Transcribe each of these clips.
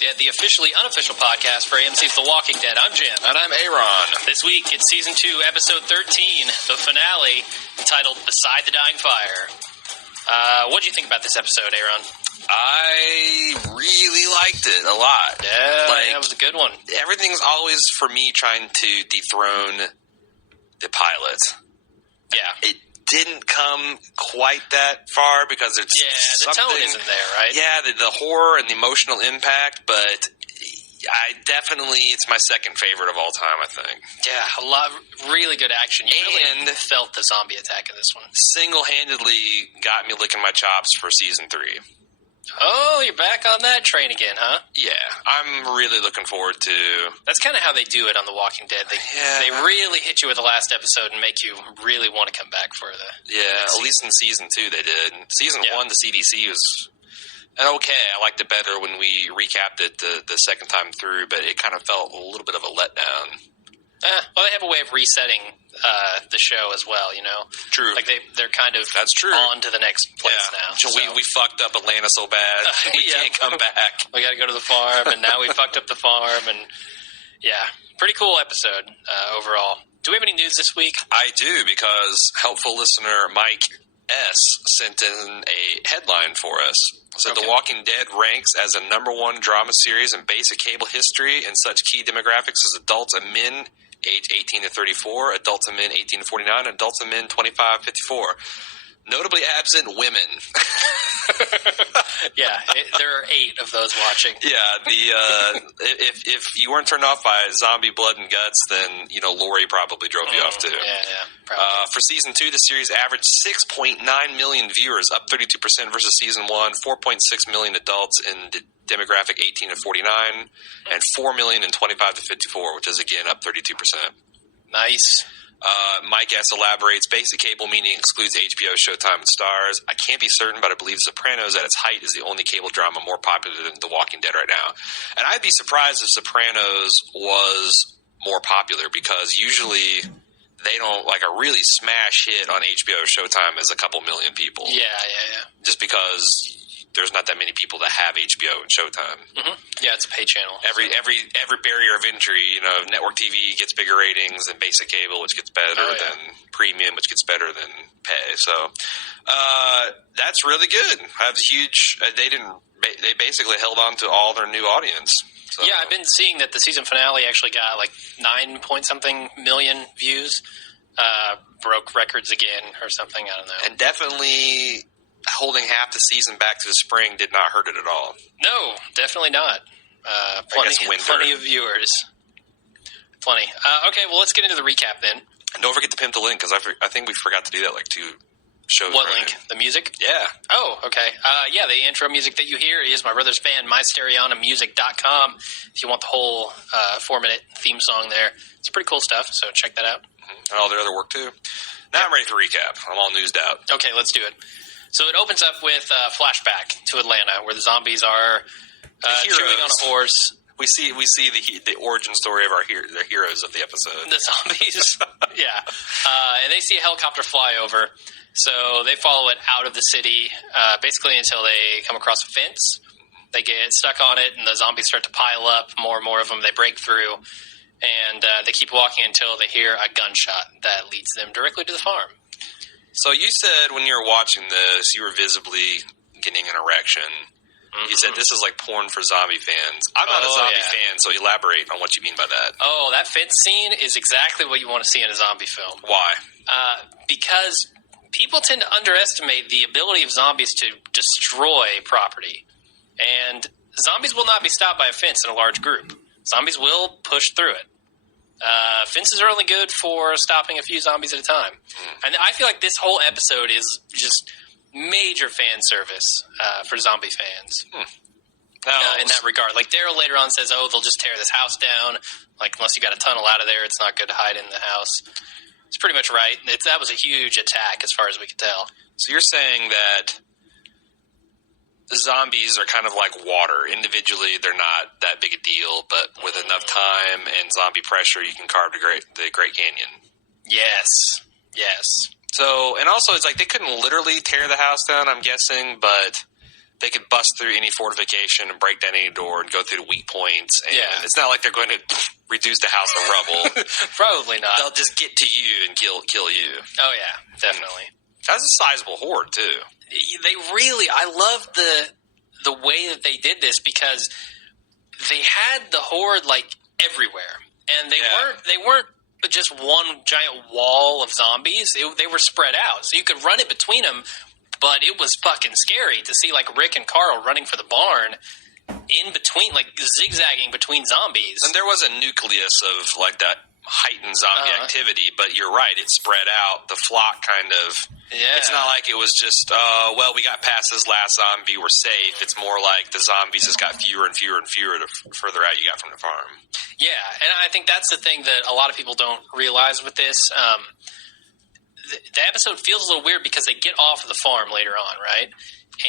Dead, the officially unofficial podcast for AMC's The Walking Dead. I'm Jim. And I'm Aaron. This week, it's Season 2, Episode 13, the finale, entitled Beside the Dying Fire. What did you think about this episode, Aaron? I really liked it a lot. Yeah, that was a good one. Everything's always, for me, trying to dethrone the pilot. Yeah. It didn't come quite that far because it's the tone isn't there, right? Yeah, the horror and the emotional impact, but it's my second favorite of all time, I think. Yeah, a lot, really good action. You really felt the zombie attack in this one. Single-handedly got me licking my chops for Season 3. Oh, you're back on that train again, huh? Yeah, I'm really looking forward to... That's kind of how they do it on The Walking Dead. They really hit you with the last episode and make you really want to come back for the at least in Season 2 they did. Season 1, the CDC was... okay, I liked it better when we recapped it the second time through, but it kind of felt a little bit of a letdown. Well, they have a way of resetting the show as well, you know? True. Like, they're kind of on to the next place now. So. We fucked up Atlanta so bad, we can't come back. We got to go to the farm, and now we fucked up the farm, and pretty cool episode overall. Do we have any news this week? I do, because helpful listener Mike S. sent in a headline for us. So The Walking Dead ranks as a #1 drama series in basic cable history in such key demographics as adults and men age 18 to 34, adults and men 18 to 49, adults and men 25 to 54. Notably absent women. There are 8 of those watching. Yeah, if you weren't turned off by zombie blood and guts, then Lori probably drove you off too. Yeah. For Season 2, the series averaged 6.9 million viewers, up 32% versus Season 1, 4.6 million adults in the demographic 18 to 49, and 4 million in 25 to 54, which is again up 32%. Nice. Mike S. elaborates, basic cable meaning excludes HBO, Showtime, and Stars. I can't be certain, but I believe Sopranos at its height is the only cable drama more popular than The Walking Dead right now. And I'd be surprised if Sopranos was more popular, because usually they don't, like, a really smash hit on HBO or Showtime is a couple million people. Yeah. Just because there's not that many people that have HBO and Showtime. Mm-hmm. Yeah, it's a pay channel. Every barrier of entry, network TV gets bigger ratings than basic cable, which gets better than premium, which gets better than pay. So that's really good. I have a huge. They basically held on to all their new audience. So. Yeah, I've been seeing that the season finale actually got like 9-point-something million views. Broke records again or something. I don't know. And definitely holding half the season back to the spring did not hurt it at all. No, definitely not. Plenty of viewers. Plenty. Okay, well, let's get into the recap then. And don't forget to pimp the link, because I think we forgot to do that like 2 shows. What link? The music? Yeah. Oh, okay. The intro music that you hear is my brother's band, MyStereonamusic.com. If you want the whole 4-minute theme song there. It's pretty cool stuff, so check that out. Mm-hmm. And all their other work, too. Now I'm ready for recap. I'm all newsed out. Okay, let's do it. So it opens up with a flashback to Atlanta, where the zombies are chewing on a horse. We see the origin story of the heroes of the episode. The zombies, yeah. And they see a helicopter fly over, so they follow it out of the city, basically until they come across a fence. They get stuck on it, and the zombies start to pile up. More and more of them. They break through, and they keep walking until they hear a gunshot that leads them directly to the farm. So you said when you were watching this, you were visibly getting an erection. Mm-hmm. You said this is like porn for zombie fans. I'm not a zombie fan, so elaborate on what you mean by that. Oh, that fence scene is exactly what you want to see in a zombie film. Why? Because people tend to underestimate the ability of zombies to destroy property. And zombies will not be stopped by a fence in a large group. Zombies will push through it. Fences are only good for stopping a few zombies at a time. And I feel like this whole episode is just major fan service for zombie fans in that regard. Like, Daryl later on says, they'll just tear this house down. Like, unless you got a tunnel out of there, it's not good to hide in the house. It's pretty much right. That was a huge attack as far as we could tell. So you're saying that zombies are kind of like water. Individually, they're not that big a deal, but with enough time and zombie pressure, you can carve the Great Canyon. Yes. So, and also, it's like they couldn't literally tear the house down, I'm guessing, but They could bust through any fortification and break down any door and go through the weak points. And it's not like they're going to reduce the house to rubble. Probably not. They'll just get to you and kill you. Oh, yeah, definitely. That's a sizable horde, too. I love the way that they did this because they had the horde, like, everywhere. And they weren't just one giant wall of zombies. They were spread out. So you could run it between them. But it was fucking scary to see, like, Rick and Carl running for the barn in between, like, zigzagging between zombies. And there was a nucleus of, like, that heightened zombie activity, but you're right, it spread out. The flock kind of... Yeah. It's not like it was just, well, we got past this last zombie, we're safe. It's more like the zombies just got fewer and fewer and fewer the further out you got from the farm. Yeah, and I think that's the thing that a lot of people don't realize with this. The episode feels a little weird because they get off of the farm later on, right?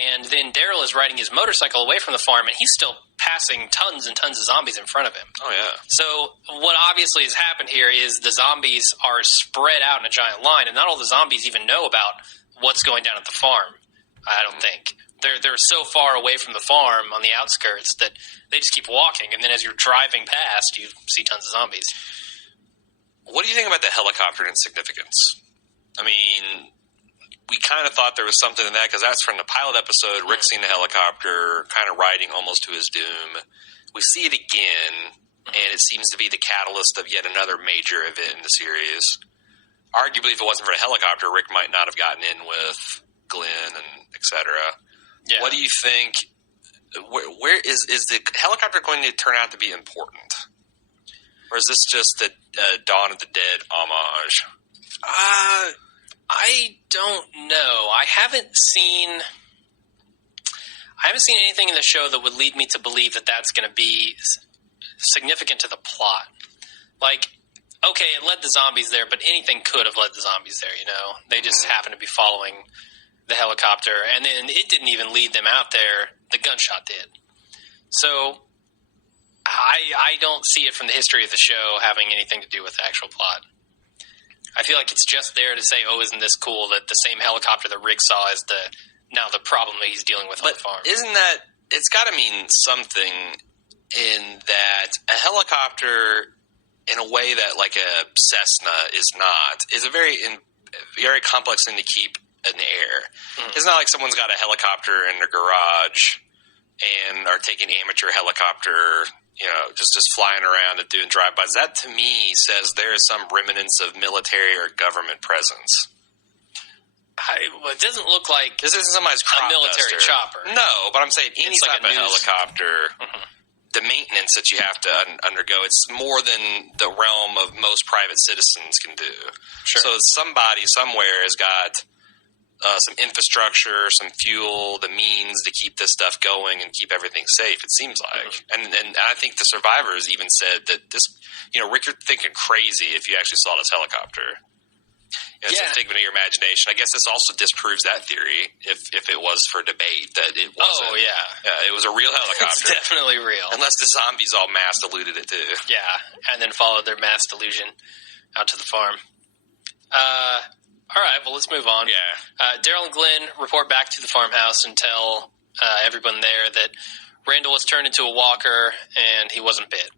And then Daryl is riding his motorcycle away from the farm, and he's still passing tons and tons of zombies in front of him. Oh, yeah. So what obviously has happened here is the zombies are spread out in a giant line, and not all the zombies even know about what's going down at the farm, I don't think. They're so far away from the farm on the outskirts that they just keep walking, and then as you're driving past, you see tons of zombies. What do you think about the helicopter and its significance? I mean, we kind of thought there was something in that because that's from the pilot episode. Rick seeing the helicopter kind of riding almost to his doom. We see it again, and it seems to be the catalyst of yet another major event in the series. Arguably, if it wasn't for the helicopter, Rick might not have gotten in with Glenn and etc. Yeah. What do you think? Where is the helicopter going to turn out to be important? Or is this just the Dawn of the Dead homage? I don't know. I haven't seen anything in the show that would lead me to believe that that's going to be significant to the plot. Like, okay, it led the zombies there, but anything could have led the zombies there, you know? They just happened to be following the helicopter, and then it didn't even lead them out there. The gunshot did. So I don't see it from the history of the show having anything to do with the actual plot. I feel like it's just there to say, oh, isn't this cool that the same helicopter that Rick saw is now the problem that he's dealing with on the farm. Isn't that, it's got to mean something in that a helicopter, in a way that like a Cessna is not, is a very complex thing to keep in the air. Mm. It's not like someone's got a helicopter in their garage and are taking amateur helicopter, you know, just flying around and doing drive-bys. That, to me, says there is some remnants of military or government presence. It doesn't look like this isn't somebody's crop a military duster. chopper. No, but I'm saying any it's type like of helicopter, the maintenance that you have to undergo, it's more than the realm of most private citizens can do. Sure. So somebody somewhere has got some infrastructure, some fuel, the means to keep this stuff going and keep everything safe, it seems like. And I think the survivors even said that this, you know, Rick, you're thinking crazy if you actually saw this helicopter. It's a figment of your imagination. I guess this also disproves that theory, if it was for debate, that it wasn't. Oh, yeah. It was a real helicopter. It's definitely real. Unless the zombies all mass eluded it, too. Yeah, and then followed their mass delusion out to the farm. All right, well, let's move on. Yeah. Daryl and Glenn report back to the farmhouse and tell everyone there that Randall was turned into a walker and he wasn't bit.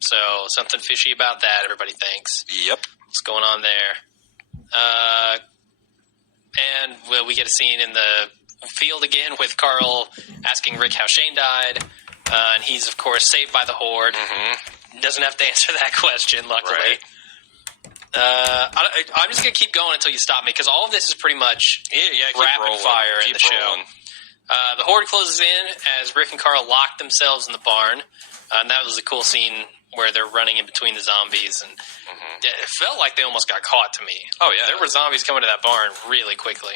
So something fishy about that, everybody thinks. Yep. What's going on there? And we get a scene in the field again with Carl asking Rick how Shane died. And he's, of course, saved by the Horde. Mm-hmm. Doesn't have to answer that question, luckily. Right. I'm just going to keep going until you stop me, because all of this is pretty much rapid fire in the show. The Horde closes in as Rick and Carl lock themselves in the barn. And that was a cool scene where they're running in between the zombies, and it felt like they almost got caught to me. Oh, yeah. There were zombies coming to that barn really quickly.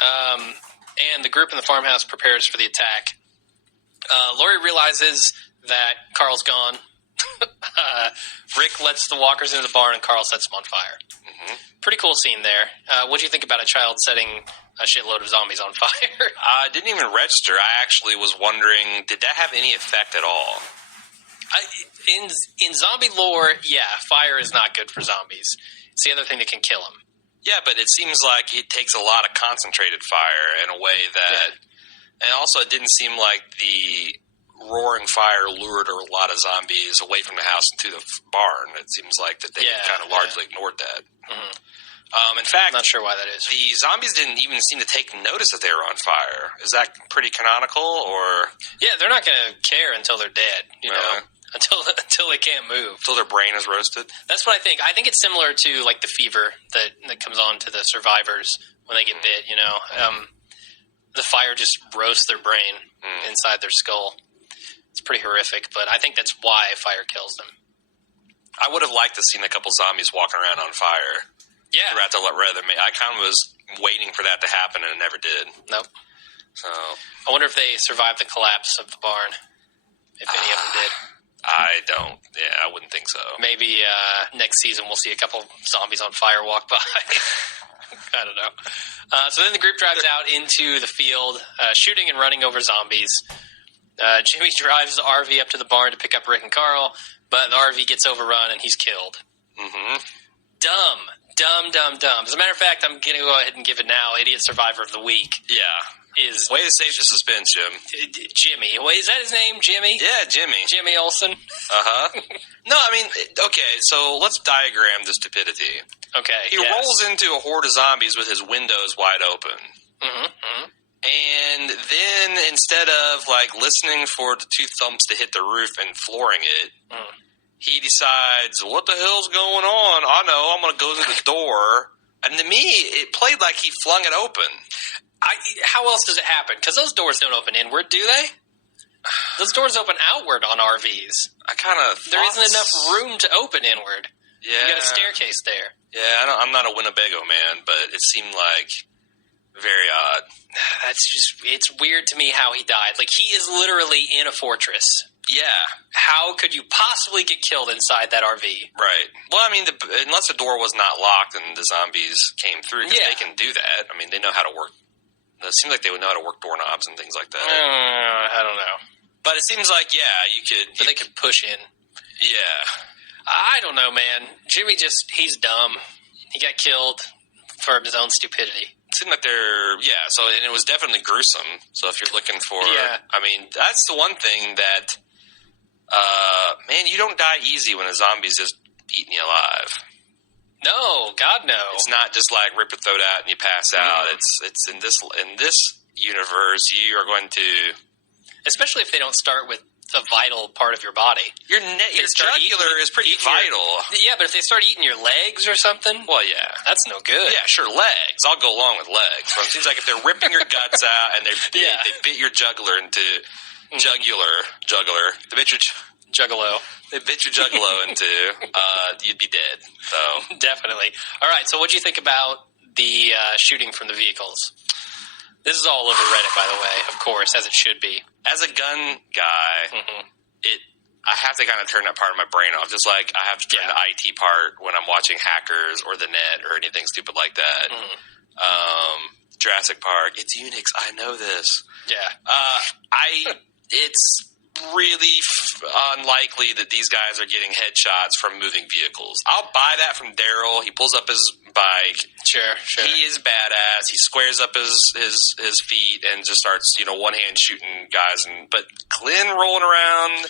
And the group in the farmhouse prepares for the attack. Laurie realizes that Carl's gone. Rick lets the walkers into the barn, and Carl sets them on fire. Mm-hmm. Pretty cool scene there. What do you think about a child setting a shitload of zombies on fire? I didn't even register. I actually was wondering, did that have any effect at all? In zombie lore, yeah, fire is not good for zombies. It's the other thing that can kill them. Yeah, but it seems like it takes a lot of concentrated fire in a way that And also, it didn't seem like the roaring fire lured a lot of zombies away from the house into the barn. It seems like that they kind of largely ignored that. In fact, I'm not sure why that is. the zombies didn't even seem to take notice that they were on fire. Is that pretty canonical, or Yeah, they're not going to care until they're dead, you know, until they can't move. until their brain is roasted? That's what I think. I think it's similar to like the fever that comes on to the survivors when they get bit, you know. The fire just roasts their brain inside their skull. It's pretty horrific, but I think that's why fire kills them. I would have liked to seen a couple zombies walking around on fire. Yeah. I kind of was waiting for that to happen, and it never did. Nope. So I wonder if they survived the collapse of the barn. If any of them did. I don't. Yeah, I wouldn't think so. Maybe next season we'll see a couple zombies on fire walk by. I don't know. So then the group drives out into the field, shooting and running over zombies. Jimmy drives the RV up to the barn to pick up Rick and Carl, but the RV gets overrun and he's killed. Mm-hmm. Dumb. As a matter of fact, I'm going to go ahead and give it now. Idiot Survivor of the Week Yeah. is Way to save the suspense, Jim. Jimmy. Wait, is that his name, Jimmy? Yeah, Jimmy. Jimmy Olsen? Uh-huh. No, I mean, okay, so let's diagram the stupidity. Okay, He rolls into a horde of zombies with his windows wide open. Mm-hmm. And then instead of, like, listening for the two thumps to hit the roof and flooring it, he decides, what the hell's going on? I know, I'm going to go to the door. And to me, it played like he flung it open. How else does it happen? Because those doors don't open inward, do they? Those doors open outward on RVs. I kind of There isn't enough room to open inward. Yeah. You got a staircase there. Yeah, I'm not a Winnebago man, but it seemed like very odd. It's weird to me how he died. Like, he is literally in a fortress. Yeah. How could you possibly get killed inside that RV? Right. Well, I mean, unless the door was not locked and the zombies came through, 'cause Yeah. they can do that. I mean, they know how to work. It seems like they would know how to work doorknobs and things like that. I don't know. But it seems like, yeah, you could. But they could push in. Yeah. I don't know, man. Jimmy he's dumb. He got killed for his own stupidity. It seemed like and it was definitely gruesome. So if you're looking for, Yeah. I mean, that's the one thing that, man, you don't die easy when a zombie's just eating you alive. No, God, no. It's not just like rip your throat out and you pass out. It's in this universe, you are going to, Especially if they don't start with a vital part of your body. your jugular is pretty vital. Yeah, but if they start eating your legs or something, Well, yeah. that's no good. Yeah, sure, legs. I'll go along with legs. But it seems like if they're ripping your guts out and they bit your jugular into jugular. They bit your Juggalo. they bit your juggalo into. You'd be dead. So Definitely. All right, so what'd you think about the shooting from the vehicles? This is all over Reddit, by the way, of course, as it should be. as a gun guy, I have to kind of turn that part of my brain off. Just like I have to turn the IT part when I'm watching Hackers or the Net or anything stupid like that. Jurassic Park. It's Unix. I know this. Yeah. It's really unlikely that these guys are getting headshots from moving vehicles. I'll buy that from Daryl. He pulls up his bike. Sure. He is badass. He squares up his feet and just starts, one hand shooting guys. But Glenn rolling around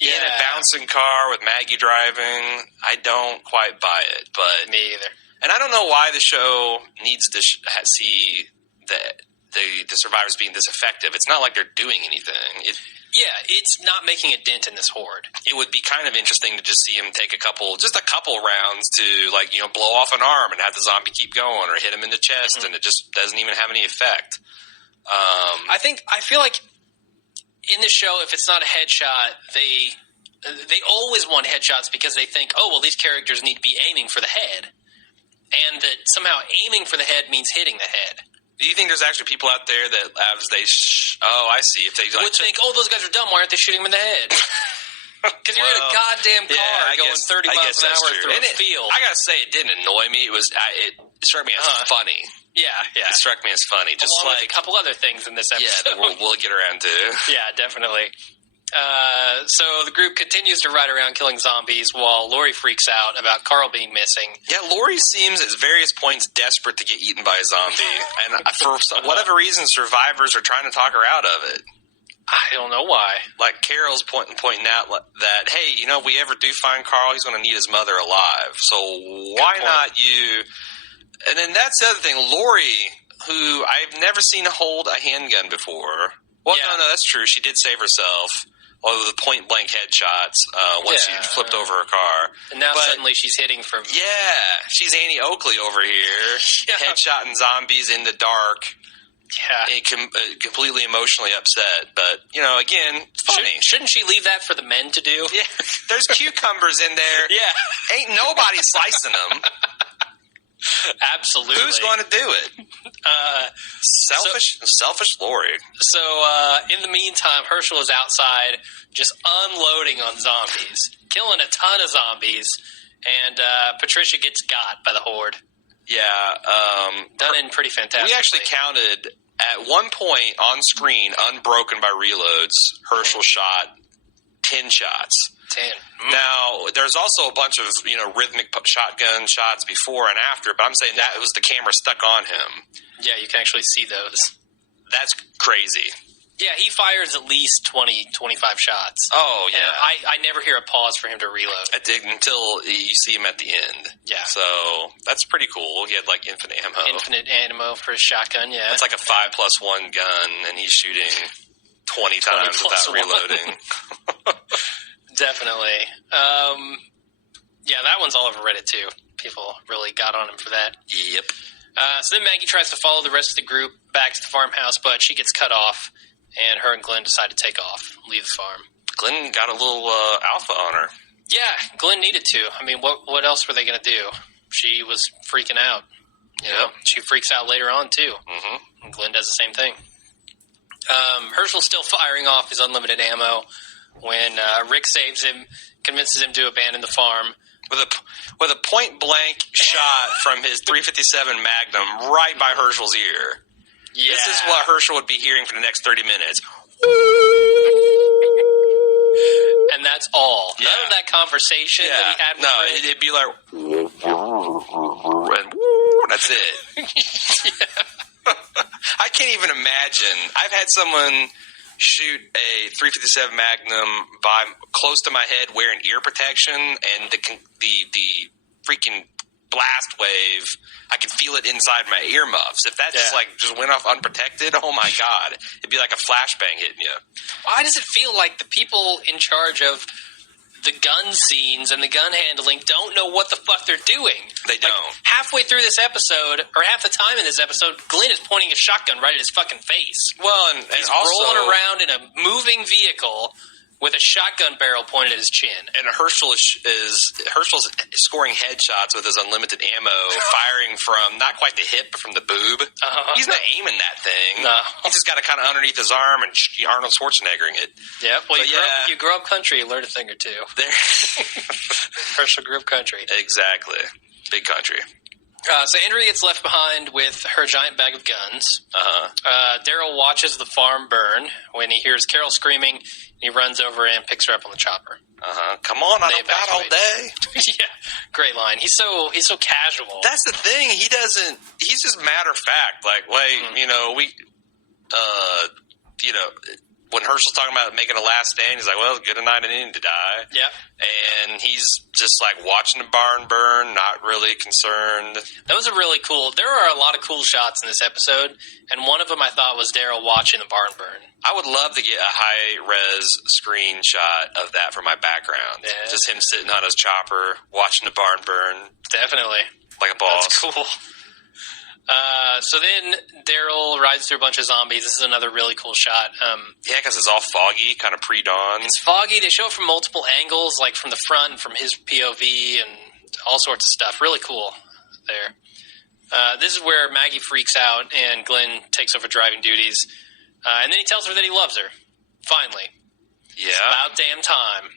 in a bouncing car with Maggie driving, I don't quite buy it. But me either. And I don't know why the show needs to see the survivors being this effective. It's not like they're doing anything. It's not making a dent in this horde. It would be kind of interesting to just see him take a couple rounds to, blow off an arm and have the zombie keep going, or hit him in the chest, and it just doesn't even have any effect. I feel like in the show, if it's not a headshot, they always want headshots because they think, oh, well, these characters need to be aiming for the head, and that somehow aiming for the head means hitting the head. Do you think there's actually people out there that, as they I see. If they would think, oh, those guys are dumb. Why aren't they shooting them in the head? Because you're in a goddamn car going 30 miles an hour through a field. I gotta say, it didn't annoy me. It struck me as funny. Yeah. It struck me as funny. Just along like with a couple other things in this episode. Yeah, that we'll get around to. Yeah, definitely. So the group continues to ride around killing zombies while Lori freaks out about Carl being missing. Yeah, Lori seems at various points desperate to get eaten by a zombie. And for whatever reason, survivors are trying to talk her out of it. I don't know why. Like Carol's pointing out that, hey, if we ever do find Carl, he's going to need his mother alive. So why not you? And then that's the other thing. Lori, who I've never seen hold a handgun before. Well, no, that's true. She did save herself. Although the point-blank headshots once she flipped over her car. And now suddenly she's hitting from... Yeah, she's Annie Oakley over here, headshotting zombies in the dark. Yeah. Completely emotionally upset. But, again, funny. Shouldn't she leave that for the men to do? Yeah, there's cucumbers in there. Yeah. Ain't nobody slicing them. Absolutely. Who's going to do it? Selfish Lori. So, in the meantime, Herschel is outside just unloading on zombies, killing a ton of zombies, and Patricia gets got by the horde. Yeah. Done in pretty fantastic. We actually counted, at one point on screen, unbroken by reloads, Herschel shot 10 shots. 10. Now, there's also a bunch of, rhythmic shotgun shots before and after, but I'm saying that it was the camera stuck on him. Yeah, you can actually see those. That's crazy. Yeah, he fires at least 20, 25 shots. Oh, yeah. And I never hear a pause for him to reload. I did until you see him at the end. Yeah. So, that's pretty cool. He had, infinite ammo. Infinite ammo for his shotgun, yeah. It's like a 5+1 gun, and he's shooting 20 times without reloading. Definitely. Yeah, that one's all over Reddit, too. People really got on him for that. Yep. So then Maggie tries to follow the rest of the group back to the farmhouse, but she gets cut off, and her and Glenn decide to take off, leave the farm. Glenn got a little alpha on her. Yeah, Glenn needed to. I mean, what else were they going to do? She was freaking out. You know, she freaks out later on, too. Mm-hmm. And Glenn does the same thing. Herschel's still firing off his unlimited ammo when Rick saves him, convinces him to abandon the farm. With a point-blank shot from his .357 Magnum right by Herschel's ear. Yeah. This is what Herschel would be hearing for the next 30 minutes. And that's all. Yeah. None of that conversation that he had with Rick. It'd be like... and that's it. Yeah. I can't even imagine. I've had someone shoot a .357 Magnum by close to my head wearing ear protection, and the freaking blast wave, I could feel it inside my earmuffs. If that just went off unprotected, oh my God, it'd be like a flashbang hitting you. Why does it feel like the people in charge of the gun scenes and the gun handling don't know what the fuck they're doing? They don't. Halfway through this episode, or half the time in this episode, Glenn is pointing a shotgun right at his fucking face. Well, and he's also rolling around in a moving vehicle with a shotgun barrel pointed at his chin. And Herschel's scoring headshots with his unlimited ammo, firing from not quite the hip, but from the boob. He's not aiming that thing. No. He's just got it kind of underneath his arm and Arnold Schwarzeneggering it. Yeah, well, you grow up country, you learn a thing or two. Herschel grew up country. Exactly. Big country. So Andrea gets left behind with her giant bag of guns. Daryl watches the farm burn. When he hears Carol screaming, he runs over and picks her up on the chopper. Come on, I don't got all day. Yeah, great line. He's so casual. That's the thing. He's just matter of fact. Like, when Herschel's talking about making a last stand, he's like, well, good a night and ending to die. Yeah. And he's just like watching the barn burn, not really concerned. That was there are a lot of cool shots in this episode, and one of them I thought was Daryl watching the barn burn. I would love to get a high-res screenshot of that for my background. Yeah. Just him sitting on his chopper, watching the barn burn. Definitely. Like a boss. That's cool. So then Daryl rides through a bunch of zombies. This is another really cool shot. Yeah, because it's all foggy, kind of pre-dawn. It's foggy. They show it from multiple angles, like from the front, from his POV, and all sorts of stuff. Really cool there. This is where Maggie freaks out, and Glenn takes over driving duties. And then he tells her that he loves her. Finally. Yeah. It's about damn time.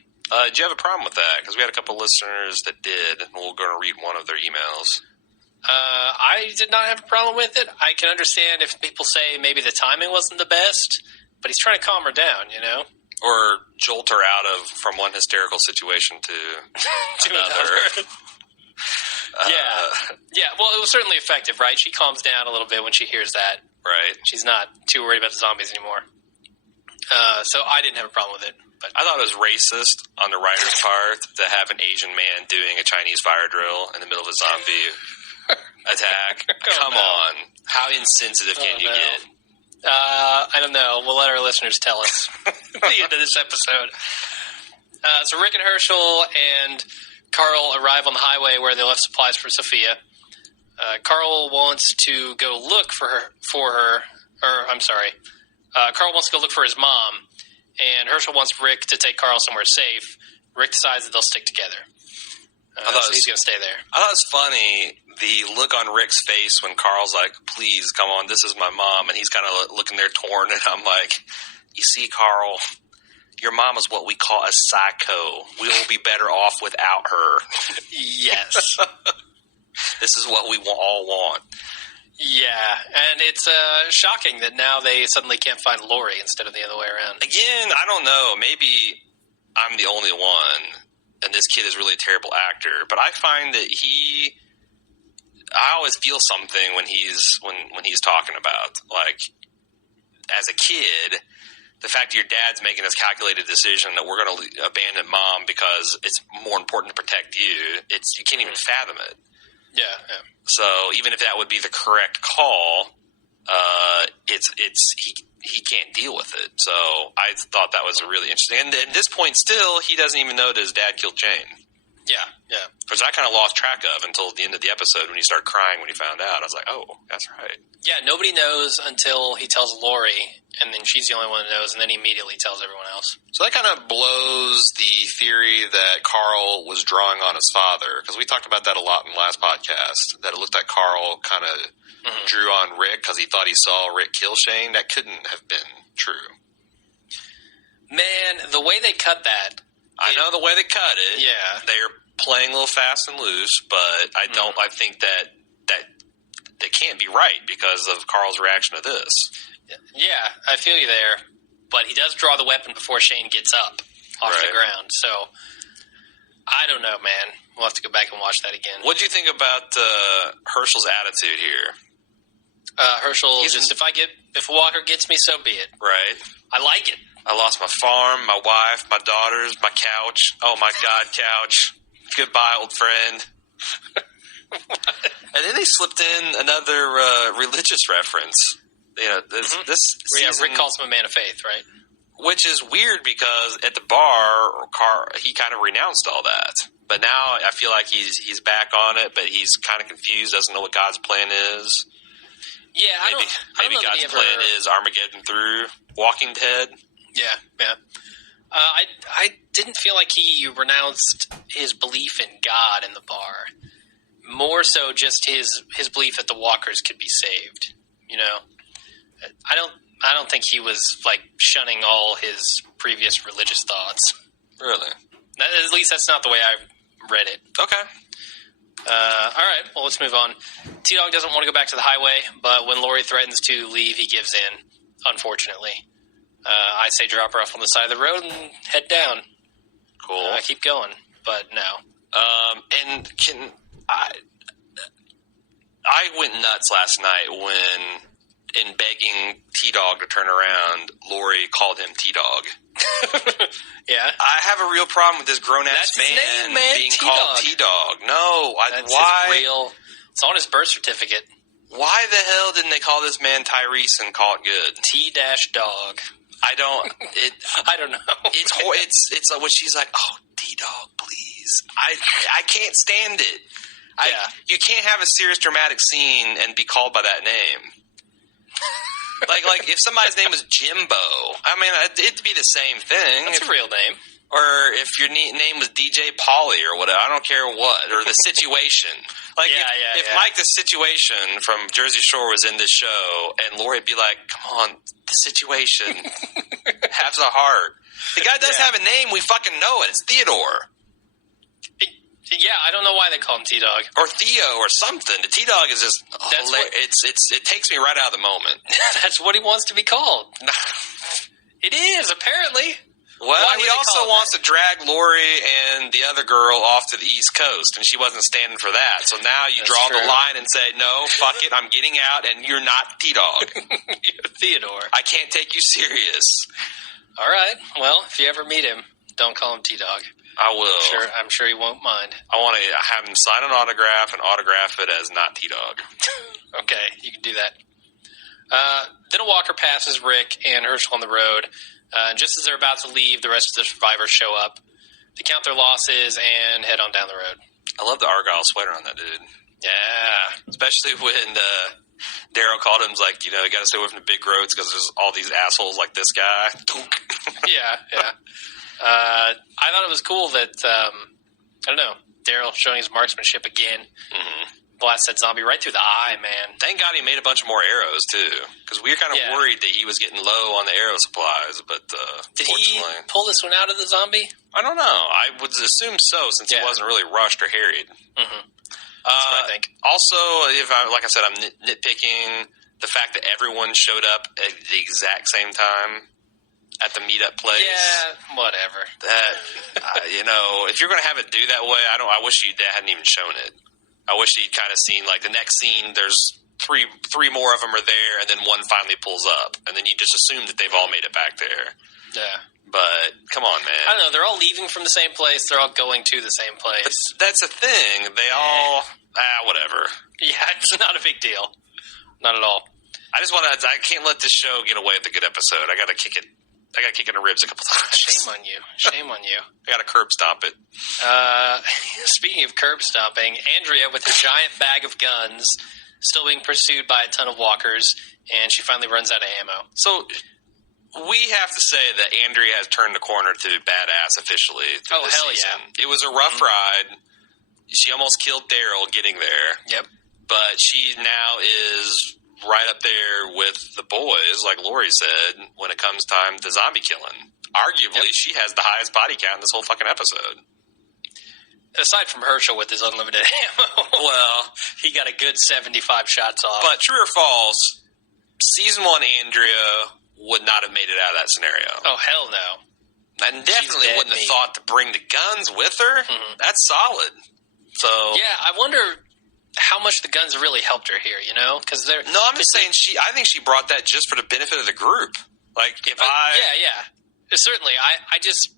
Did you have a problem with that? Because we had a couple listeners that did, and we're going to read one of their emails. I did not have a problem with it. I can understand if people say maybe the timing wasn't the best, but he's trying to calm her down, you know? Or jolt her from one hysterical situation to another. Yeah. Well, it was certainly effective, right? She calms down a little bit when she hears that. Right. She's not too worried about the zombies anymore. So I didn't have a problem with it. But I thought it was racist on the writer's part to have an Asian man doing a Chinese fire drill in the middle of a zombie attack. Come on. How insensitive can you get? I don't know. We'll let our listeners tell us at the end of this episode. So Rick and Herschel and Carl arrive on the highway where they left supplies for Sophia. Carl wants to go look Carl wants to go look for his mom, and Herschel wants Rick to take Carl somewhere safe. Rick decides that they'll stick together. So he's going to stay there. I thought it was funny, the look on Rick's face when Carl's like, please, come on, this is my mom. And he's kind of looking there torn. And I'm like, you see, Carl, your mom is what we call a psycho. We will be better off without her. Yes. This is what we all want. Yeah, and it's shocking that now they suddenly can't find Lori instead of the other way around. Again, I don't know. Maybe I'm the only one. And this kid is really a terrible actor, but I find that I always feel something when he's talking about, like, as a kid, the fact that your dad's making this calculated decision that we're going to abandon mom because it's more important to protect you, you can't even fathom it. Yeah. So even if that would be the correct call, he can't deal with it. So I thought that was really interesting. And at this point, still, he doesn't even know that his dad killed Jane. Yeah. Which I kind of lost track of until the end of the episode when he started crying when he found out. I was like, oh, that's right. Yeah, nobody knows until he tells Lori, and then she's the only one that knows, and then he immediately tells everyone else. So that kind of blows the theory that Carl was drawing on his father, because we talked about that a lot in the last podcast, that it looked like Carl kind of drew on Rick because he thought he saw Rick kill Shane. That couldn't have been true. Man, the way they cut that. I know the way they cut it. Yeah. They're playing a little fast and loose, but I think that can't be right because of Carl's reaction to this. Yeah, I feel you there. But he does draw the weapon before Shane gets up off the ground. So, I don't know, man. We'll have to go back and watch that again. What do you think about Herschel's attitude here? Herschel, if Walker gets me, so be it. Right. I like it. I lost my farm, my wife, my daughters, my couch. Oh, my God, couch. Goodbye, old friend. And then they slipped in another religious reference. You know, this season, Rick calls him a man of faith, right? Which is weird because at the bar, he kind of renounced all that. But now I feel like he's back on it, but he's kind of confused, doesn't know what God's plan is. Yeah, maybe God's plan is Armageddon through Walking Dead. Yeah. I didn't feel like he renounced his belief in God in the bar. More so just his belief that the walkers could be saved. You know? I don't think he was, like, shunning all his previous religious thoughts. Really? At least that's not the way I read it. Okay. All right, well, let's move on. T-Dog doesn't want to go back to the highway, but when Lori threatens to leave, he gives in, unfortunately. I say drop her off on the side of the road and head down. Cool. Keep going, but no. And I went nuts last night when, in begging T-Dog to turn around, Lori called him T-Dog. Yeah. I have a real problem with this grown-ass man being called T-Dog. No. Why? Real. It's on his birth certificate. Why the hell didn't they call this man Tyrese and call it good? T-Dog. I don't know. It's when she's like, oh, T-Dog, please. I can't stand it. You can't have a serious dramatic scene and be called by that name. like if somebody's name was Jimbo, I mean, it'd be the same thing. That's a real name. Or if your name was DJ Pauly or whatever, I don't care what. Or The Situation. Like, if Mike The Situation from Jersey Shore was in this show, and Lori would be like, come on, The Situation. Have the heart. The guy does have a name. We fucking know it. It's Theodore. Yeah, I don't know why they call him T-Dog. Or Theo or something. The T-Dog is just it takes me right out of the moment. That's what he wants to be called. It is, apparently. Well, Why would he they also call it wants to drag Lori and the other girl off to the East Coast, and she wasn't standing for that. So now you That's draw true. the line and say, no, fuck it, I'm getting out, and you're not T-Dog. Theodore. I can't take you serious. All right. Well, if you ever meet him, don't call him T-Dog. I will. I'm sure he won't mind. I want to have him sign an autograph and autograph it as not T-Dog. Okay, you can do that. Then a walker passes Rick and Herschel on the road. Just as they're about to leave, the rest of the survivors show up. They count their losses and head on down the road. I love the Argyle sweater on that dude. Yeah. Especially when Daryl called him, like, you got to stay away from the big roads because there's all these assholes like this guy. Yeah. I thought it was cool that, I don't know, Daryl showing his marksmanship again. Mm-hmm. Blast that zombie right through the eye, man. Thank God he made a bunch of more arrows, too. Because we were kind of worried that he was getting low on the arrow supplies, but Did he pull this one out of the zombie? I don't know. I would assume so, since he wasn't really rushed or harried. Mm-hmm. That's what I think. Also, like I said, I'm nitpicking the fact that everyone showed up at the exact same time at the meetup place. Yeah, whatever. That, if you're going to have it do that way, I wish you hadn't even shown it. I wish you'd kind of seen, like, the next scene, there's three more of them are there, and then one finally pulls up. And then you just assume that they've all made it back there. Yeah. But, come on, man. I don't know. They're all leaving from the same place. They're all going to the same place. That's a thing. They all... whatever. Yeah, it's not a big deal. Not at all. I can't let this show get away with a good episode. I got to kick it in the ribs a couple times. Shame on you. I got to curb stomp it. Speaking of curb stomping, Andrea with her giant bag of guns still being pursued by a ton of walkers, and she finally runs out of ammo. So we have to say that Andrea has turned the corner to badass officially through this season. Yeah. It was a rough ride. She almost killed Daryl getting there. Yep. But she now is right up there with the boys, like Lori said, when it comes time to zombie killing. Arguably, she has the highest body count in this whole fucking episode. Aside from Herschel with his unlimited ammo. Well, he got a good 75 shots off. But true or false, season 1 Andrea would not have made it out of that scenario. Oh, hell no. And definitely wouldn't have thought to bring the guns with her. Mm-hmm. That's solid. So yeah, I wonder how much the guns really helped her here, because they're... No, I'm just saying I think she brought that just for the benefit of the group. Like, if Yeah. Certainly. I just...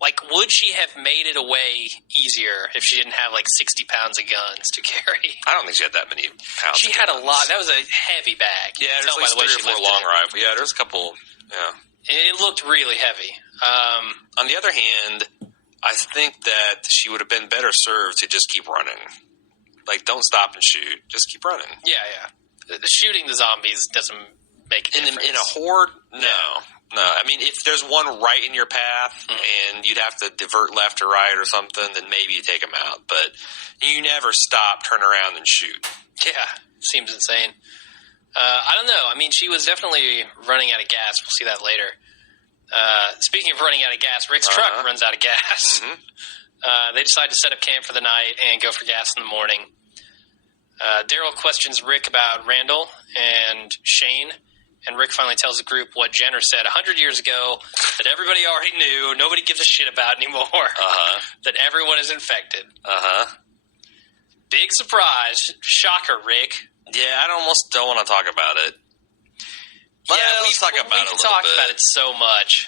Like, would she have made it away easier if she didn't have, 60 pounds of guns to carry? I don't think she had that many pounds. She had a lot. That was a heavy bag. Yeah, there's like 3 or 4 long rifle. Yeah, there's a couple, yeah. It looked really heavy. On the other hand, I think that she would have been better served to just keep running. Like, don't stop and shoot. Just keep running. Yeah. The shooting the zombies doesn't make a difference. In a horde? No. I mean, if there's one right in your path and you'd have to divert left or right or something, then maybe you take them out. But you never stop, turn around, and shoot. Yeah. Seems insane. I don't know. I mean, she was definitely running out of gas. We'll see that later. Speaking of running out of gas, Rick's truck runs out of gas. Mm-hmm. They decide to set up camp for the night and go for gas in the morning. Daryl questions Rick about Randall and Shane, and Rick finally tells the group what Jenner said 100 years ago that everybody already knew, nobody gives a shit about anymore, that everyone is infected. Big surprise. Shocker, Rick. Yeah, I almost don't want to talk about it. But yeah, let's talk about it a little talked bit. about it so much.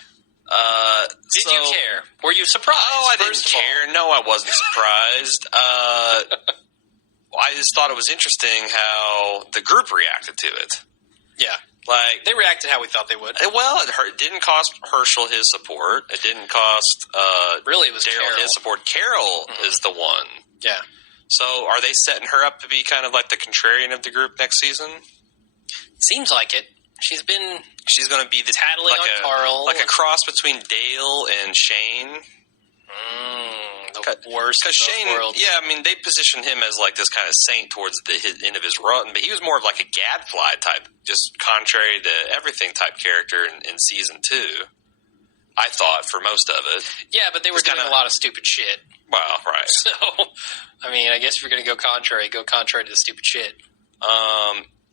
Did you care? Were you surprised? Oh, I didn't care. No, I wasn't surprised. I just thought it was interesting how the group reacted to it. Yeah. Like, they reacted how we thought they would. Well, it didn't cost Herschel his support. It didn't cost really, it was Daryl his support. Carol is the one. Yeah. So are they setting her up to be kind of like the contrarian of the group next season? Seems like it. She's going to be the tattling like on Carl. Like a cross between Dale and Shane. The worst of Shane, worlds. Yeah, I mean, they positioned him as like this kind of saint towards the end of his run, but he was more of like a gadfly type, just contrary to everything type character in season 2. I thought for most of it. Yeah, but they were doing a lot of stupid shit. Well, right. So, I mean, I guess if you're going to go contrary to the stupid shit.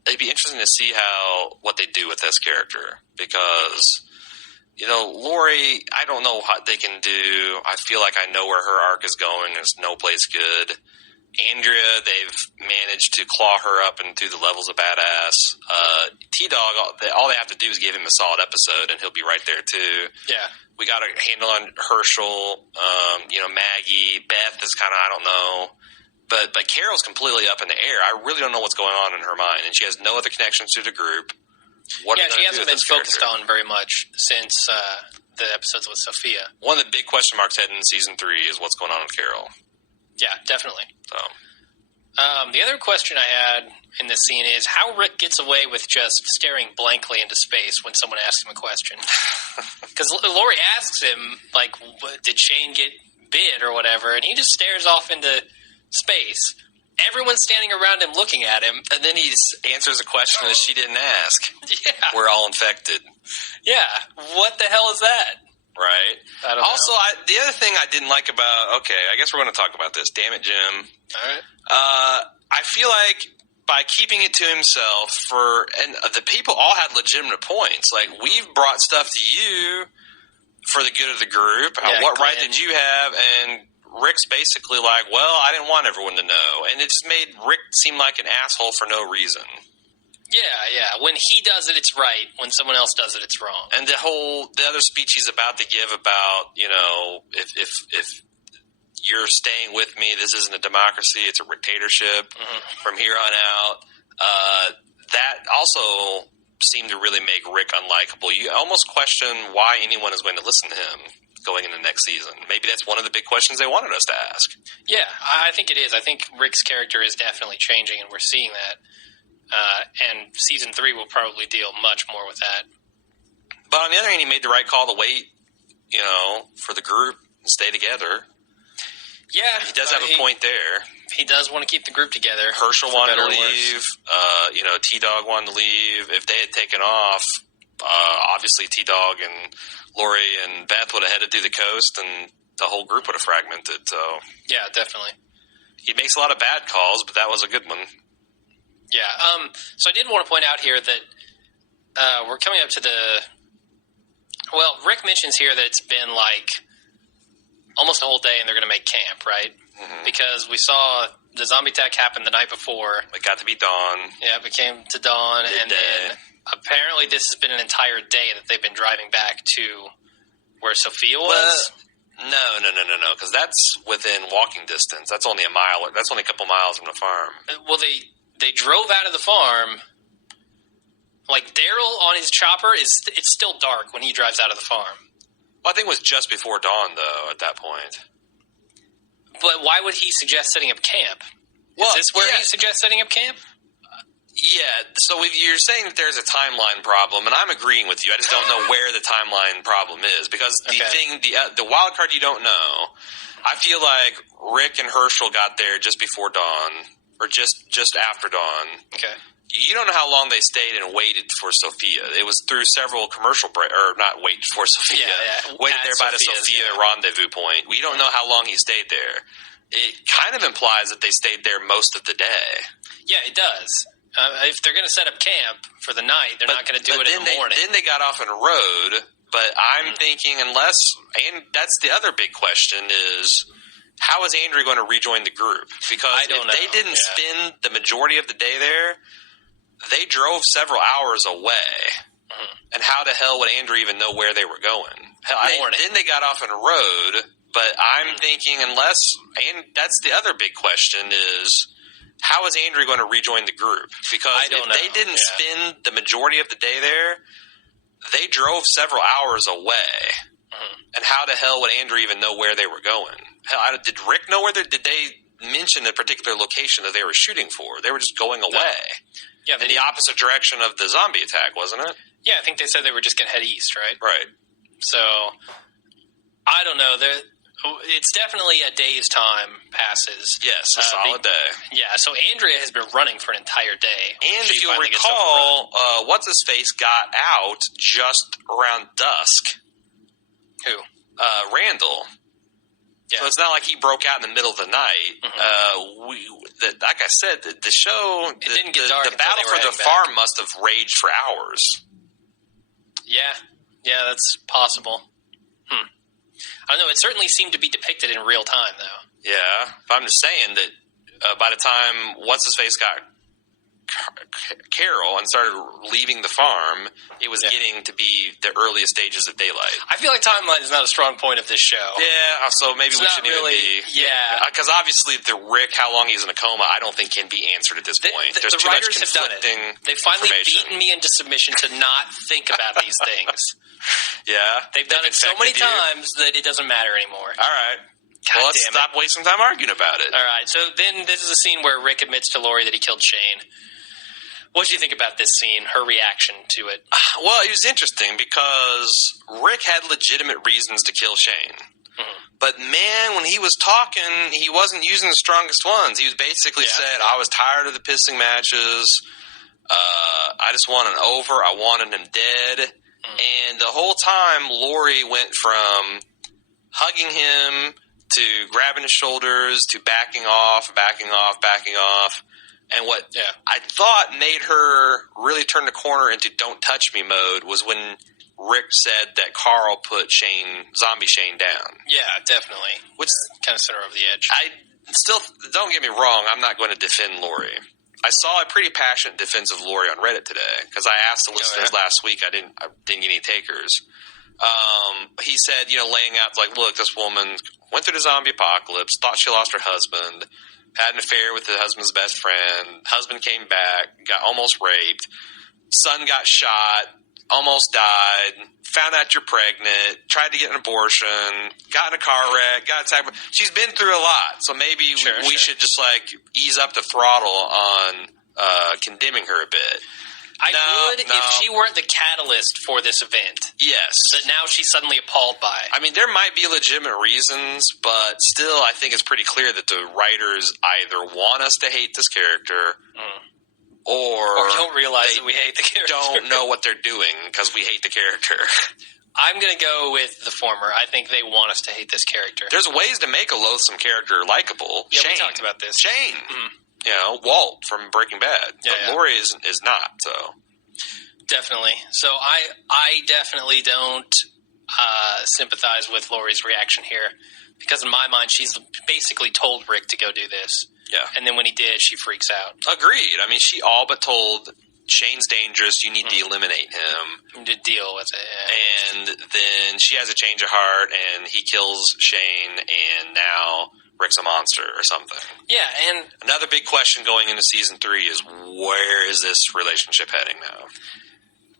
It'd be interesting to see what they do with this character, because Lori, I don't know what they can do. I feel like I know where her arc is going. There's no place good. Andrea, they've managed to claw her up and through the levels of badass. T-Dog, all they have to do is give him a solid episode, and he'll be right there too. Yeah. We got a handle on Herschel. Maggie, Beth is kind of, I don't know. But Carol's completely up in the air. I really don't know what's going on in her mind, and she has no other connections to the group. She hasn't been focused on very much since the episodes with Sophia. One of the big question marks heading in season 3 is what's going on with Carol. Yeah, definitely. So, the other question I had in this scene is how Rick gets away with just staring blankly into space when someone asks him a question. Because Lori asks him, like, did Shane get bit or whatever, and he just stares off into space. Everyone's standing around him looking at him. And then he answers a question that she didn't ask. Yeah. We're all infected. Yeah. What the hell is that? Right. I don't know. Also, the other thing I didn't like about... Okay, I guess we're going to talk about this. Damn it, Jim. All right. I feel like by keeping it to himself and the people all had legitimate points. Like, we've brought stuff to you for the good of the group. Yeah, what right Glenn. did you have? And Rick's basically like, well, I didn't want everyone to know. And it just made Rick seem like an asshole for no reason. Yeah. When he does it, it's right. When someone else does it, it's wrong. And the other speech he's about to give about, if you're staying with me, this isn't a democracy, it's a dictatorship from here on out. That also seemed to really make Rick unlikable. You almost question why anyone is going to listen to him going into next season. Maybe that's one of the big questions they wanted us to ask. Yeah, I think it is. I think Rick's character is definitely changing, and we're seeing that. And season 3 will probably deal much more with that. But on the other hand, he made the right call to wait, for the group and stay together. Yeah. He does have a point there. He does want to keep the group together. Herschel wanted to leave. T-Dog wanted to leave. If they had taken off, obviously T-Dog and Lori and Beth would have headed through the coast, and the whole group would have fragmented. So yeah, definitely. He makes a lot of bad calls, but that was a good one. Yeah. So I did want to point out here that we're coming up to the... Well, Rick mentions here that it's been like almost a whole day and they're going to make camp, right? Mm-hmm. Because we saw the zombie attack happen the night before. It got to be dawn. Yeah, it became to dawn. And then apparently this has been an entire day that they've been driving back to where Sophia was. No, because that's within walking distance. That's only a mile. That's only a couple miles from the farm. Well, they drove out of the farm. Like, Daryl on his chopper, it's still dark when he drives out of the farm. Well, I think it was just before dawn, though, at that point. But why would he suggest setting up camp? Is this where he suggests setting up camp? Yeah, so you're saying that there's a timeline problem, and I'm agreeing with you. I just don't know where the timeline problem is, because the wild card you don't know, I feel like Rick and Herschel got there just before dawn, or just after dawn. Okay. You don't know how long they stayed and waited for Sophia. It was through several commercial or not waited for Sophia. Yeah. Waited there by the Sophia rendezvous point. We don't know how long he stayed there. It kind of implies that they stayed there most of the day. Yeah, it does. If they're going to set up camp for the night, they're not going to do it in the morning. Then they got off on a road, but I'm thinking and that's the other big question is, how is Andrea going to rejoin the group? Because if they didn't spend the majority of the day there, they drove several hours away. Mm-hmm. And how the hell would Andrea even know where they were going? Then they got off on a road, but I'm thinking and that's the other big question is, how is Andrea going to rejoin the group? Because if they didn't spend the majority of the day there, they drove several hours away. Mm-hmm. And how the hell would Andrea even know where they were going? Did Rick know where did they mention the particular location that they were shooting for? They were just going away. Yeah, in the opposite direction of the zombie attack, wasn't it? Yeah, I think they said they were just going to head east, right? Right. So, I don't know. It's definitely a day's time passes. Yes, a solid day. Yeah, so Andrea has been running for an entire day. And if you'll recall, what's-his-face got out just around dusk. Who? Randall. Yeah. So it's not like he broke out in the middle of the night. Mm-hmm. Like I said, the show, it didn't get dark. The battle for the farm must have raged for hours. Yeah. Yeah, that's possible. I don't know. It certainly seemed to be depicted in real time, though. Yeah, but I'm just saying that by the time what's-his-face got Carol and started leaving the farm, it was getting to be the earliest stages of daylight. I feel like timeline is not a strong point of this show. Yeah, so maybe we shouldn't really, even be. Yeah. Because obviously the Rick, how long he's in a coma, I don't think can be answered at this point. There's the too much writers have done it. conflicting They've finally information. beaten me into submission to not think about these things. Yeah. They've done it so many infected you? times that it doesn't matter anymore. All right. God Well, let's damn it. stop wasting time arguing about it. All right, so then this is a scene where Rick admits to Lori that he killed Shane. What do you think about this scene, her reaction to it? Well, it was interesting because Rick had legitimate reasons to kill Shane. But man, when he was talking, he wasn't using the strongest ones. He was basically said, I was tired of the pissing matches. I just want him over. I wanted him dead. And the whole time, Lori went from hugging him to grabbing his shoulders to backing off. And what I thought made her really turn the corner into don't touch me mode was when Rick said that Carl put Zombie Shane down. Yeah, definitely. Which kind of center over the edge. I still, don't get me wrong, I'm not going to defend Lori. I saw a pretty passionate defense of Lori on Reddit today because I asked the listeners last week. I didn't get any takers. He said, laying out like, look, this woman went through the zombie apocalypse, thought she lost her husband, had an affair with the husband's best friend, husband came back, got almost raped, son got shot, almost died, found out you're pregnant, tried to get an abortion, got in a car wreck, got attacked. She's been through a lot, so maybe we should just ease up the throttle on condemning her a bit. I would if she weren't the catalyst for this event. Yes. That now she's suddenly appalled by. I mean, there might be legitimate reasons, but still I think it's pretty clear that the writers either want us to hate this character or don't realize that we hate the character. Don't know what they're doing because we hate the character. I'm going to go with the former. I think they want us to hate this character. There's ways to make a loathsome character likable. Yeah, Shane. we talked about this. Shane. Walt from Breaking Bad. But Lori is not, so. Definitely. So I definitely don't sympathize with Lori's reaction here because in my mind she's basically told Rick to go do this. Yeah. And then when he did, she freaks out. Agreed. I mean, she all but told Shane's dangerous. You need to eliminate him. To deal with it. Yeah. And then she has a change of heart and he kills Shane and now Rick's a monster or something. Yeah, and another big question going into season 3 is where is this relationship heading now?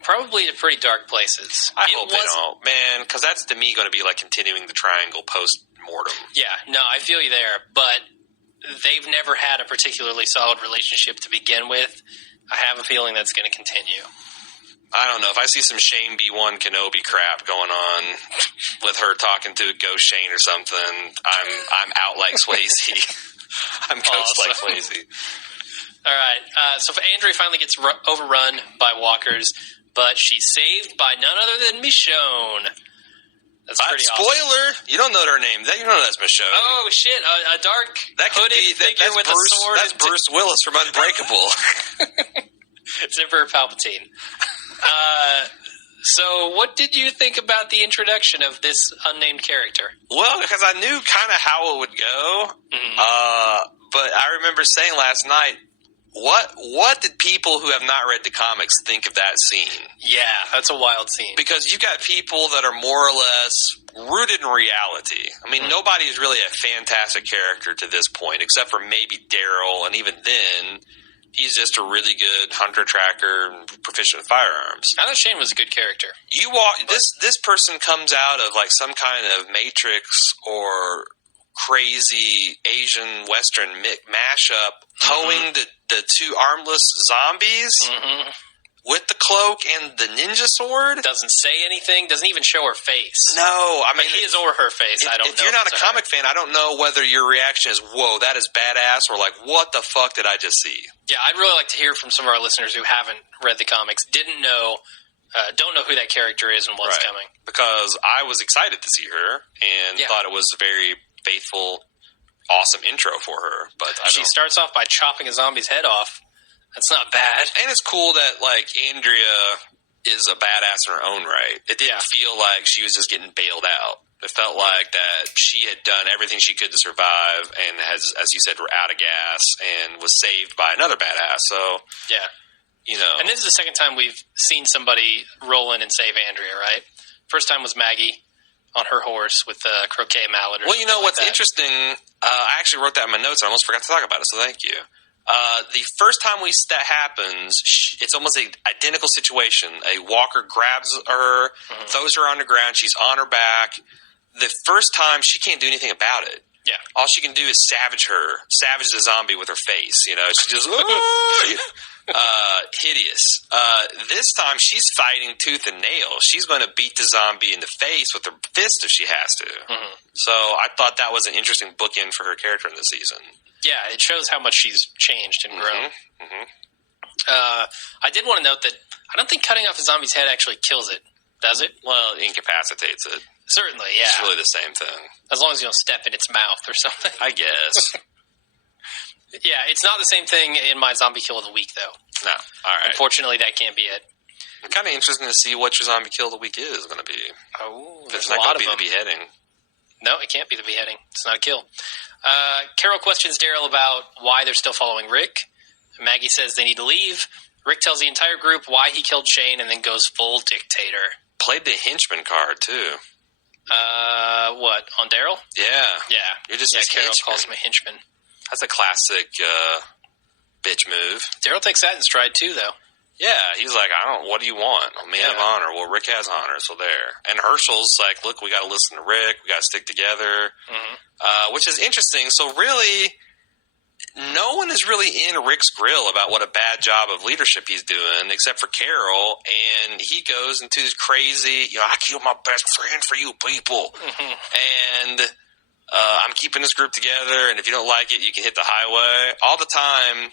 Probably to pretty dark places. I hope they don't, man, because that's to me going to be like continuing the triangle post-mortem. Yeah, no, I feel you there, but they've never had a particularly solid relationship to begin with. I have a feeling that's going to continue. I don't know. If I see some Shane B1 Kenobi crap going on with her talking to a ghost Shane or something, I'm out like Swayze. I'm ghost like Swayze. All right. So Andre finally gets overrun by walkers, but she's saved by none other than Michonne. That's pretty awesome. Spoiler! You don't know her name. You don't know that's Michonne. Oh shit! A dark hooded figure with Bruce, a sword. That's Bruce Willis from Unbreakable. It's Emperor Palpatine. So what did you think about the introduction of this unnamed character? Well, because I knew kind of how it would go. But I remember saying last night, what did people who have not read the comics think of that scene? Yeah, that's a wild scene. Because you've got people that are more or less rooted in reality. I mean, nobody is really a fantastic character to this point, except for maybe Daryl, and even then, he's just a really good hunter-tracker and proficient with firearms. I thought Shane was a good character. This person comes out of like some kind of Matrix or crazy Asian Western mashup, towing the two armless zombies with the cloak and the ninja sword. Doesn't say anything. Doesn't even show her face. No, I mean his or her face. I don't know. If you're not a comic fan, I don't know whether your reaction is "Whoa, that is badass" or like "What the fuck did I just see?" Yeah, I'd really like to hear from some of our listeners who haven't read the comics, don't know who that character is and what's coming. Because I was excited to see her and thought it was a very faithful, awesome intro for her. But she starts off by chopping a zombie's head off. That's not bad. And it's cool that like Andrea is a badass in her own right. It didn't feel like she was just getting bailed out. It felt like that she had done everything she could to survive and has, as you said, were out of gas and was saved by another badass. So, yeah. And this is the second time we've seen somebody roll in and save Andrea, right? First time was Maggie on her horse with the croquet mallet. Well, what's interesting, I actually wrote that in my notes. I almost forgot to talk about it, so thank you. The first time that happens, it's almost an identical situation. A walker grabs her, throws her on the ground. She's on her back. The first time, she can't do anything about it. Yeah. All she can do is savage the zombie with her face. She just hideous. This time, she's fighting tooth and nail. She's going to beat the zombie in the face with her fist if she has to. Mm-hmm. So I thought that was an interesting bookend for her character in this season. Yeah, it shows how much she's changed and grown. Mm-hmm. I did want to note that I don't think cutting off a zombie's head actually kills it, does it? Well, it incapacitates it. Certainly, yeah. It's really the same thing. As long as you don't step in its mouth or something. I guess. Yeah, it's not the same thing in my zombie kill of the week, though. No. All right. Unfortunately, that can't be it. It's kind of interesting to see what your zombie kill of the week is going to be. Oh, there's not going to be the beheading. No, it can't be the beheading. It's not a kill. Carol questions Daryl about why they're still following Rick. Maggie says they need to leave. Rick tells the entire group why he killed Shane and then goes full dictator. Played the henchman card, too. What, on Daryl? Yeah. Yeah. You're just Carol henchman. calls him a henchman. That's a classic bitch move. Daryl takes that in stride, too, though. Yeah, he's like, what do you want? A man of honor. Well, Rick has honor, so there. And Herschel's like, look, we got to listen to Rick. We got to stick together. Mm-hmm. Which is interesting. So really, no one is really in Rick's grill about what a bad job of leadership he's doing, except for Carol. And he goes into this crazy, I killed my best friend for you people. Mm-hmm. And I'm keeping this group together. And if you don't like it, you can hit the highway. All the time,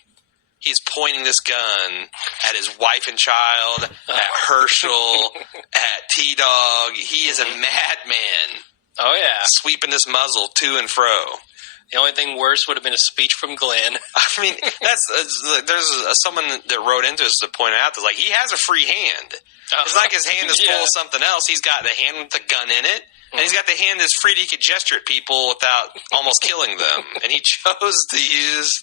he's pointing this gun at his wife and child, at Herschel, at T-Dog. He is a madman. Oh, yeah. Sweeping this muzzle to and fro. The only thing worse would have been a speech from Glenn. I mean, there's someone that wrote into us to point out that, like, he has a free hand. It's like his hand is full of something else. He's got the hand with the gun in it, and he's got the hand that's free that he could gesture at people without almost killing them. And he chose to use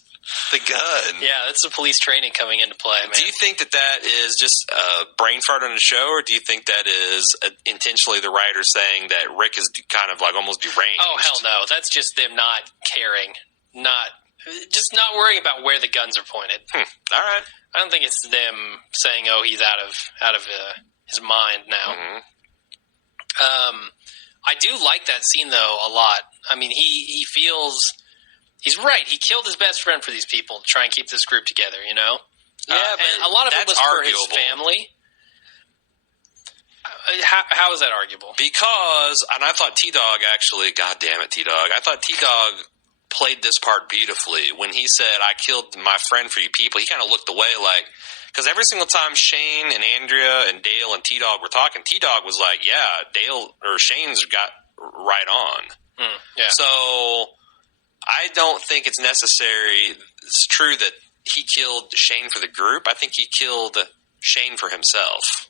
the gun. Yeah, that's the police training coming into play, man. Do you think that is just a brain fart on the show, or do you think that is intentionally the writer saying that Rick is kind of like almost deranged? Oh, hell no. That's just them not caring. Just not worrying about where the guns are pointed. All right. I don't think it's them saying, oh, he's out of his mind now. Mm-hmm. I do like that scene, though, a lot. I mean, he feels... He's right. He killed his best friend for these people to try and keep this group together, Yeah, but and a lot of it was arguable. For his family. How is that arguable? Because, and I thought T-Dog actually, God damn it, T-Dog. I thought T-Dog played this part beautifully. When he said, I killed my friend for you people, he kind of looked away like, because every single time Shane and Andrea and Dale and T-Dog were talking, T-Dog was like, yeah, Dale or Shane's got right on. Yeah. So I don't think it's necessary. It's true that he killed Shane for the group. I think he killed Shane for himself.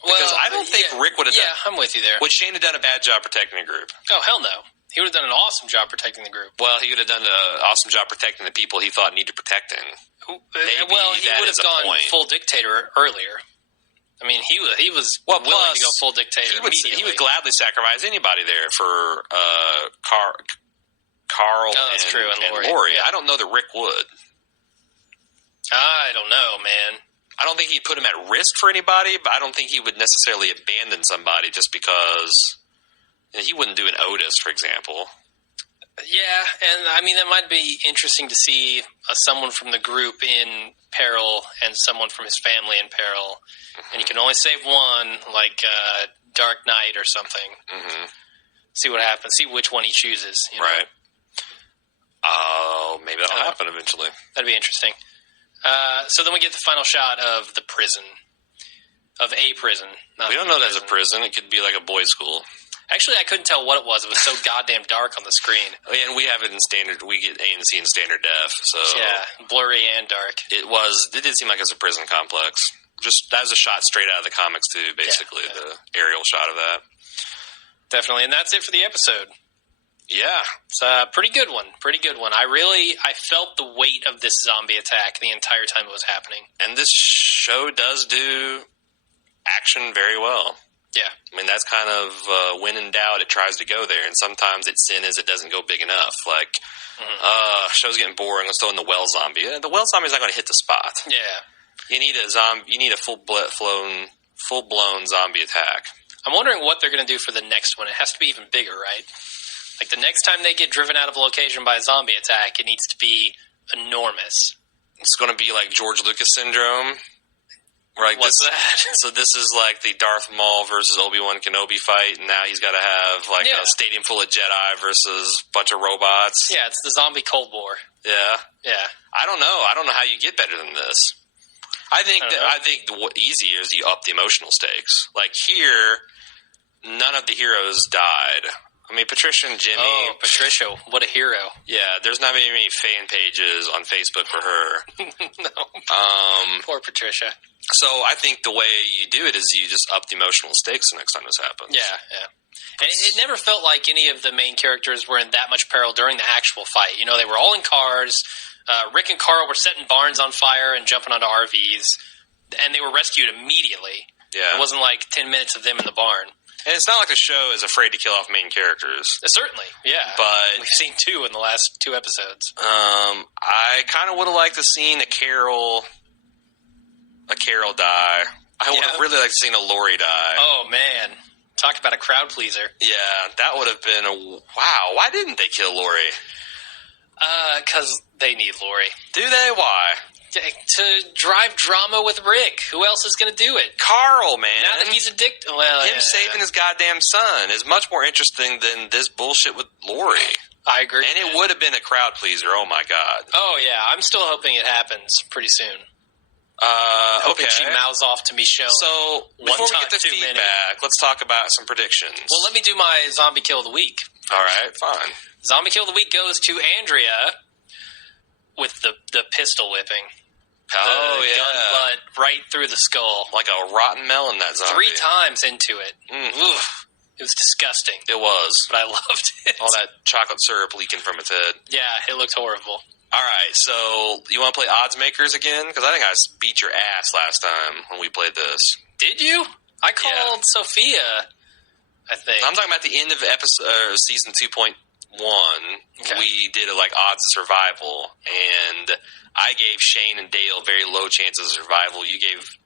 Because I don't think Rick would have done... Yeah, I'm with you there. Would Shane have done a bad job protecting the group? Oh, hell no. He would have done an awesome job protecting the group. Well, he would have done an awesome job protecting the people he thought needed protecting. Maybe well, he that would is have a gone point. Full dictator earlier. I mean, he was willing to go full dictator immediately. He would gladly sacrifice anybody there for Carl and Lori. Yeah. I don't know that Rick would. I don't know, man. I don't think he'd put him at risk for anybody, but I don't think he would necessarily abandon somebody just because he wouldn't do an Otis, for example. Yeah, and I mean, that might be interesting to see someone from the group in peril and someone from his family in peril. Mm-hmm. And you can only save one, like Dark Knight or something. Mm-hmm. See what happens. See which one he chooses. Right. Oh, maybe that'll happen eventually. That'd be interesting. So then we get the final shot of the prison. Of a prison. We don't know that's a prison. It could be like a boys' school. Actually, I couldn't tell what it was. It was so goddamn dark on the screen. And we have it in standard. We get ANC in standard def. So yeah, blurry and dark. It did seem like it's a prison complex. that was a shot straight out of the comics too, basically, the aerial shot of that. Definitely, and that's it for the episode. Yeah. It's a pretty good one. I felt the weight of this zombie attack the entire time it was happening. And this show does do action very well. Yeah. I mean, that's kind of when in doubt, it tries to go there. And sometimes its sin is it doesn't go big enough. Like, show's getting boring. Let's throw in the well zombie. The well zombie's not going to hit the spot. Yeah. You need a full-blown zombie attack. I'm wondering what they're going to do for the next one. It has to be even bigger, right? Like, the next time they get driven out of a location by a zombie attack, it needs to be enormous. It's going to be like George Lucas syndrome. Right, What's that? So this is like the Darth Maul versus Obi-Wan Kenobi fight, and now he's got to have like a stadium full of Jedi versus a bunch of robots. Yeah, it's the zombie Cold War. Yeah. Yeah. I don't know how you get better than this. I think what easier is you up the emotional stakes. Like here, none of the heroes died. I mean, Patricia and Jimmy. Oh, Patricia, what a hero. Yeah, there's not very many fan pages on Facebook for her. No. Poor Patricia. So I think the way you do it is you just up the emotional stakes the next time this happens. Yeah, yeah. And it never felt like any of the main characters were in that much peril during the actual fight. You know, they were all in cars. Rick and Carl were setting barns on fire and jumping onto RVs, and they were rescued immediately. Yeah. It wasn't like 10 minutes of them in the barn. And it's not like the show is afraid to kill off main characters. Certainly, yeah. But we've seen 2 in the last 2 episodes. I kind of would have liked to seen a Carol die. I would have really liked to seen a Lori die. Oh, man. Talk about a crowd pleaser. Yeah, that would have been wow. Why didn't they kill Lori? Because they need Lori. Do they? Why? To drive drama with Rick. Who else is going to do it? Carl, man. Now that he's addicted. Well, him saving his goddamn son is much more interesting than this bullshit with Lori. I agree. And it would have been a crowd pleaser. Oh, my God. Oh, yeah. I'm still hoping it happens pretty soon. Okay. She mouths off to Michonne. So, before we get the feedback, let's talk about some predictions. Well, let me do my Zombie Kill of the Week. All right, fine. Zombie Kill of the Week goes to Andrea with the pistol whipping. Oh, yeah. Gun butt right through the skull. Like a rotten melon, that zombie. 3 times into it. Oof. It was disgusting. It was. But I loved it. All that chocolate syrup leaking from its head. Yeah, it looked horrible. All right, so you want to play Odds Makers again? Because I think I beat your ass last time when we played this. Did you? I called Sophia, I think. I'm talking about the end of season 2.1. Okay. We did odds of survival, and I gave Shane and Dale very low chances of survival. You gave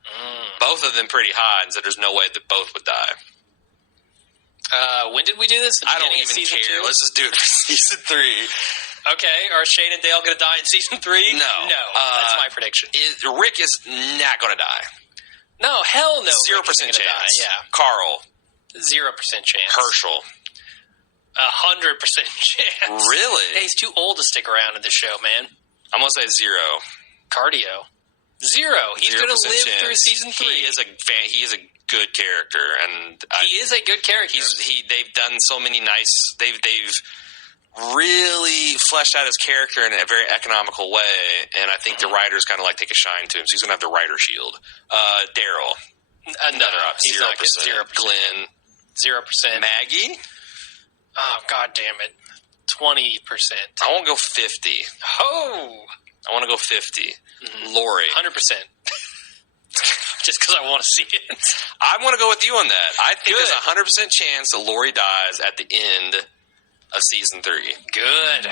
both of them pretty high and said there's no way that both would die. When did we do this? I don't even care. 2? Let's just do it for season 3. Okay, are Shane and Dale going to die in season 3? No. That's my prediction. Rick is not going to die. No, hell no. 0% chance. Die. Yeah. Carl. 0% chance. Herschel. 100% chance. Really? Hey, he's too old to stick around in the show, man. I'm going to say 0. Cardio. 0. He's going to live through season 3. He is a good character, and he is a good character. They've done so many nice. They've really fleshed out his character in a very economical way, and I think the writers kind of take a shine to him. So he's going to have the writer shield. Daryl, another up, 0%. Glenn, 0%. Maggie. Oh, God damn it. 20%. I want to go 50. Oh! I want to go 50. Mm-hmm. Lori. 100%. Just because I want to see it. I want to go with you on that. I think there's a 100% chance that Lori dies at the end of season 3. Good.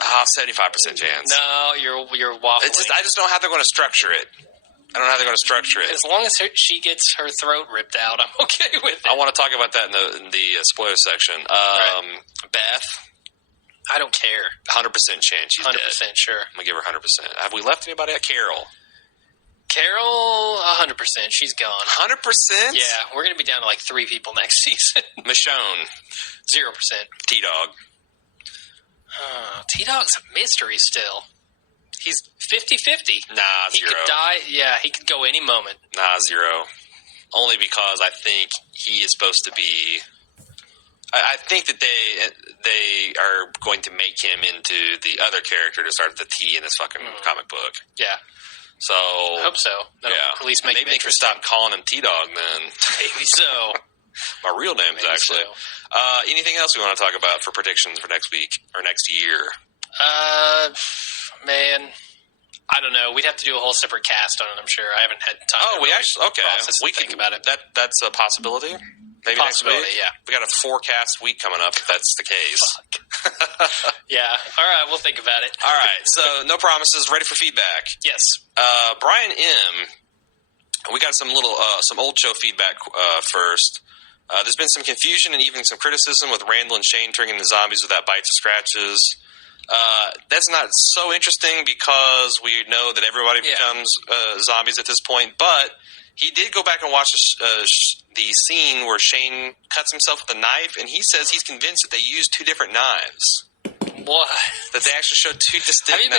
75% chance. No, you're waffling. I just don't know how they're going to structure it. I don't know how they're going to structure it. As long as she gets her throat ripped out, I'm okay with it. I want to talk about that in the spoiler section. Right. Beth. I don't care. 100% chance she's 100% dead. Sure. I'm going to give her 100%. Have we left anybody out? Carol, 100%. She's gone. 100%? Yeah, we're going to be down to 3 people next season. Michonne. 0%. T-Dog. T-Dog's a mystery still. He's 50-50. Nah, 0. He could die. Yeah, he could go any moment. Nah, 0. Only because I think he is supposed to be I think that they are going to make him into the other character to start with the T in this fucking comic book. Yeah. So I hope so. That'll at least make maybe it they can stop calling him T-Dog then. Maybe so. My real name's Maybe actually. so. Anything else we want to talk about for predictions for next week or next year? Man, I don't know. We'd have to do a whole separate cast on it, I'm sure. I haven't had time to We think about it. That's a possibility. Maybe next week. Yeah. We got a 4-cast week coming up if that's the case. Yeah. All right, we'll think about it. All right. So no promises. Ready for feedback. Yes. Brian M. We got some old show feedback first. There's been some confusion and even some criticism with Randall and Shane turning into zombies without bites or scratches. That's not so interesting because we know that everybody becomes zombies at this point. But he did go back and watch the scene where Shane cuts himself with a knife, and he says he's convinced that they used 2 different knives. What? That they actually showed 2 distinct knives.